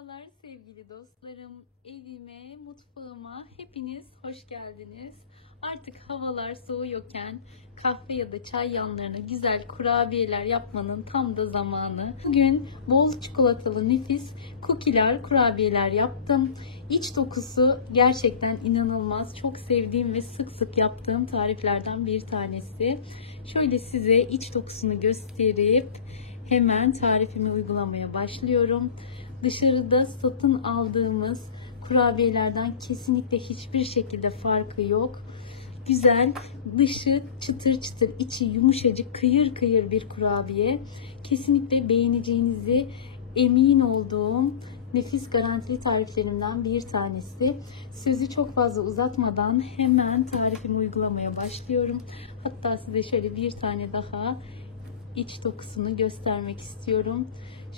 Merhabalar sevgili dostlarım. Evime, mutfağıma hepiniz hoş geldiniz. Artık havalar soğuyorken kahve ya da çay yanlarına güzel kurabiyeler yapmanın tam da zamanı. Bugün bol çikolatalı nefis cookie'ler, kurabiyeler yaptım. İç dokusu gerçekten inanılmaz. Çok sevdiğim ve sık sık yaptığım tariflerden bir tanesi. Şöyle size iç dokusunu gösterip hemen tarifimi uygulamaya başlıyorum. Dışarıda satın aldığımız kurabiyelerden kesinlikle hiçbir şekilde farkı yok. Güzel, dışı çıtır çıtır, içi yumuşacık, kıyır kıyır bir kurabiye. Kesinlikle beğeneceğinizi emin olduğum nefis garantili tariflerimden bir tanesi. Sözü çok fazla uzatmadan hemen tarifimi uygulamaya başlıyorum. Hatta size şöyle bir tane daha iç dokusunu göstermek istiyorum.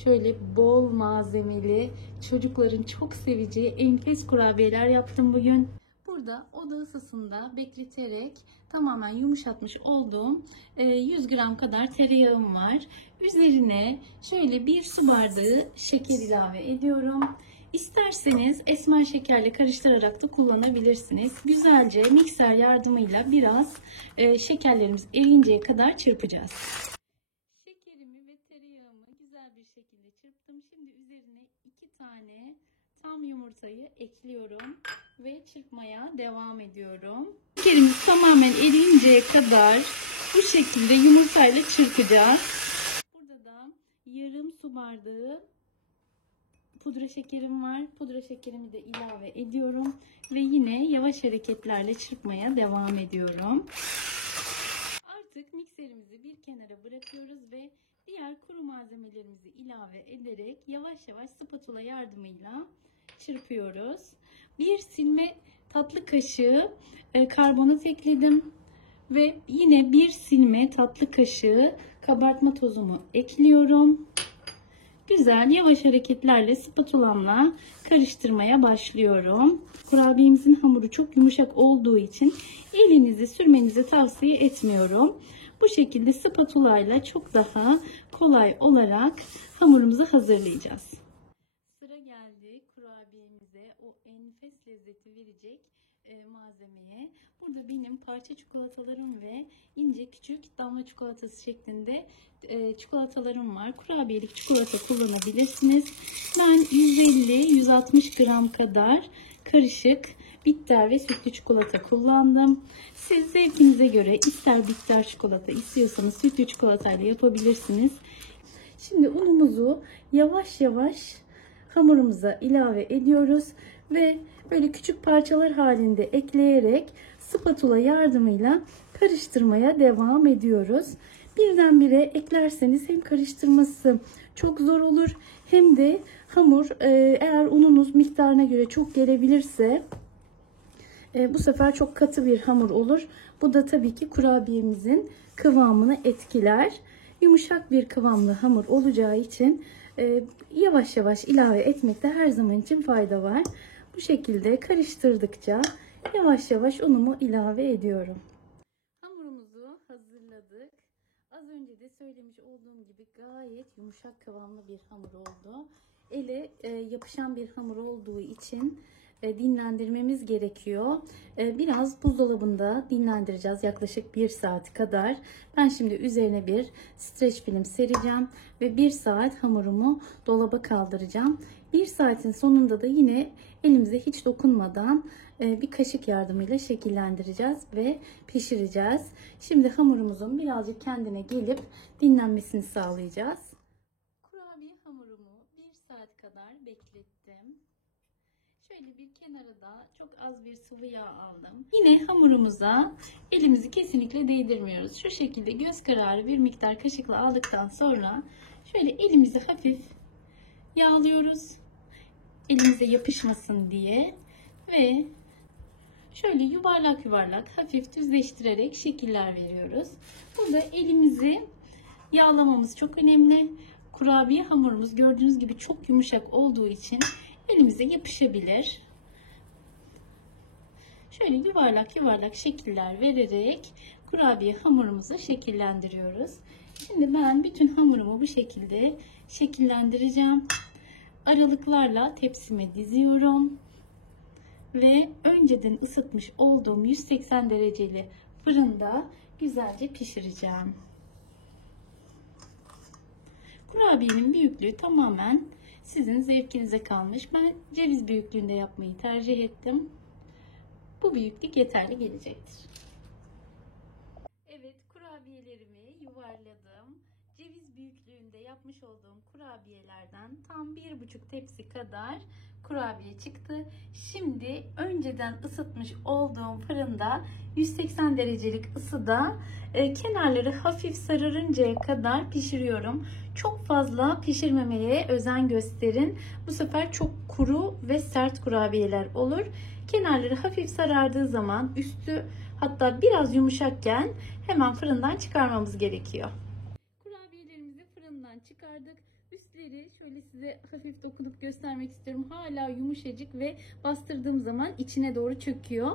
Şöyle bol malzemeli, çocukların çok seveceği enfes kurabiyeler yaptım bugün. Burada oda ısısında bekleterek tamamen yumuşatmış olduğum 100 gram kadar tereyağım var. Üzerine şöyle bir su bardağı şeker ilave ediyorum. İsterseniz esmer şekerle karıştırarak da kullanabilirsiniz. Güzelce mikser yardımıyla biraz şekerlerimiz eriyinceye kadar çırpacağız. Şekerimi ve tereyağımı güzel bir şekilde çırptım. Şimdi üzerine 2 tane tam yumurtayı ekliyorum ve çırpmaya devam ediyorum. Şekerimiz tamamen eriyinceye kadar bu şekilde yumurtayla çırpacağız. Burada da yarım su bardağı pudra şekerim var. Pudra şekerimi de ilave ediyorum ve yine yavaş hareketlerle çırpmaya devam ediyorum. Artık mikserimizi bir kenara bırakıyoruz ve diğer kuru malzemelerimizi ilave ederek yavaş yavaş spatula yardımıyla çırpıyoruz. Bir silme tatlı kaşığı karbonat ekledim ve yine bir silme tatlı kaşığı kabartma tozumu ekliyorum. Güzel yavaş hareketlerle spatulamla karıştırmaya başlıyorum. Kurabiyemizin hamuru çok yumuşak olduğu için elinizi sürmenizi tavsiye etmiyorum. Bu şekilde spatulayla çok daha kolay olarak hamurumuzu hazırlayacağız. Sıra geldi kurabiyemize, o enfes lezzeti verecek malzemeye. Burada benim parça çikolatalarım ve ince küçük damla çikolatası şeklinde çikolatalarım var. Kurabiyelik çikolata kullanabilirsiniz. Ben 150-160 gram kadar karışık bitter ve sütlü çikolata kullandım. Siz zevkinize göre ister bitter çikolata istiyorsanız sütlü çikolatayla yapabilirsiniz. Şimdi unumuzu yavaş yavaş hamurumuza ilave ediyoruz ve böyle küçük parçalar halinde ekleyerek spatula yardımıyla karıştırmaya devam ediyoruz. Birdenbire eklerseniz hem karıştırması çok zor olur hem de hamur eğer ununuz miktarına göre çok gelebilirse bu sefer çok katı bir hamur olur. Bu da tabii ki kurabiyemizin kıvamını etkiler. Yumuşak bir kıvamlı hamur olacağı için yavaş yavaş ilave etmekte her zaman için fayda var. Bu şekilde karıştırdıkça yavaş yavaş unumu ilave ediyorum. Hamurumuzu hazırladık. Az önce de söylemiş olduğum gibi gayet yumuşak kıvamlı bir hamur oldu. Ele yapışan bir hamur olduğu için dinlendirmemiz gerekiyor. Biraz buzdolabında dinlendireceğiz yaklaşık 1 saat kadar. Ben şimdi üzerine bir streç film sereceğim ve 1 saat hamurumu dolaba kaldıracağım. 1 saatin sonunda da yine elimize hiç dokunmadan bir kaşık yardımıyla şekillendireceğiz ve pişireceğiz. Şimdi hamurumuzun birazcık kendine gelip dinlenmesini sağlayacağız. Kurabiye hamurumu 1 saat kadar beklettim. Şöyle bir kenara da çok az bir sıvı yağ aldım. Yine hamurumuza elimizi kesinlikle değdirmiyoruz. Şu şekilde göz kararı bir miktar kaşıkla aldıktan sonra şöyle elimizi hafif yağlıyoruz. Elimize yapışmasın diye ve şöyle yuvarlak yuvarlak hafif düzleştirerek şekiller veriyoruz. Burada elimizi yağlamamız çok önemli. Kurabiye hamurumuz gördüğünüz gibi çok yumuşak olduğu için elimize yapışabilir. Şöyle yuvarlak yuvarlak şekiller vererek kurabiye hamurumuzu şekillendiriyoruz. Şimdi ben bütün hamurumu bu şekilde şekillendireceğim. aralıklarla tepsime diziyorum. Ve önceden ısıtmış olduğum 180 dereceli fırında güzelce pişireceğim. Kurabiyenin büyüklüğü tamamen sizin zevkinize kalmış. Ben ceviz büyüklüğünde yapmayı tercih ettim. Bu büyüklük yeterli gelecektir. Evet, kurabiyelerimi yuvarladım. Ceviz büyüklüğünde yapmış olduğum kurabiyelerden tam 1,5 tepsi kadar kurabiye çıktı. Şimdi önceden ısıtmış olduğum fırında 180 derecelik ısıda kenarları hafif sararıncaya kadar pişiriyorum. Çok fazla pişirmemeye özen gösterin. Bu sefer çok kuru ve sert kurabiyeler olur. Kenarları hafif sarardığı zaman üstü hatta biraz yumuşakken hemen fırından çıkarmamız gerekiyor. Kurabiyelerimizi fırından çıkardık. Üstleri şöyle size hafif dokunup göstermek istiyorum. Hala yumuşacık ve bastırdığım zaman içine doğru çöküyor.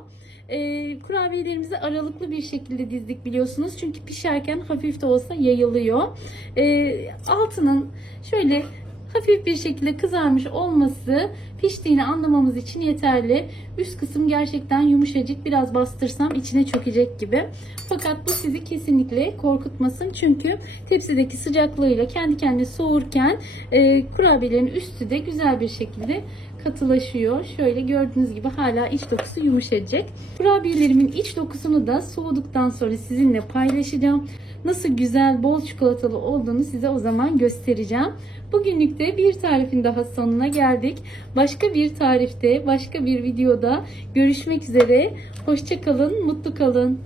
Kurabiyelerimizi aralıklı bir şekilde dizdik biliyorsunuz. Çünkü pişerken hafif de olsa yayılıyor. Altının şöyle hafif bir şekilde kızarmış olması piştiğini anlamamız için yeterli. Üst kısım gerçekten yumuşacık. Biraz bastırsam içine çökecek gibi. Fakat bu sizi kesinlikle korkutmasın. Çünkü tepsideki sıcaklığıyla kendi kendine soğurken kurabiyelerin üstü de güzel bir şekilde katılaşıyor. Şöyle gördüğünüz gibi hala iç dokusu yumuşacık. Kurabiyelerimin iç dokusunu da soğuduktan sonra sizinle paylaşacağım. Nasıl güzel bol çikolatalı olduğunu size o zaman göstereceğim. Bugünlük de bir tarifin daha sonuna geldik. Başka bir tarifte, başka bir videoda görüşmek üzere. Hoşça kalın, mutlu kalın.